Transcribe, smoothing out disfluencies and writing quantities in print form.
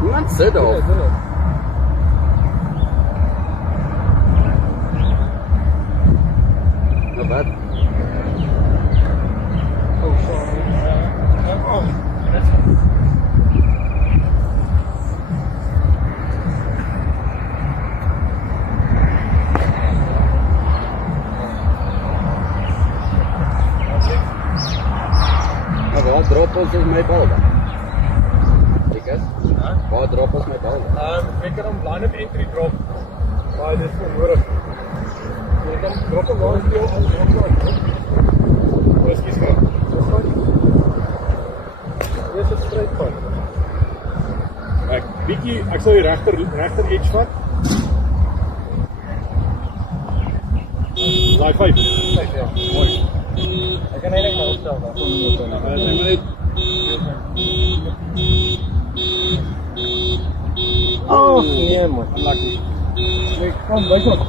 Niemand sit Ja, of. dit is. Nou wat? Oh, sorry. Oh, that's fine. Nou waar drop ons my bal dan? Ek is? Huh? Waar drop ons my bal dan? Ek kan hom line-up entry drop. Maar dit is onnodig. Jy kan drop hom waar jy al drop. Wat is skieskraap? Dis goed. Dis 'n straight punt. Ek sal die regter edge vat. Laai 5. 5 ja. Mooi. Ek kan eintlik maar opstel dan. Oh, nee man. Unlucky. Kom, byt op.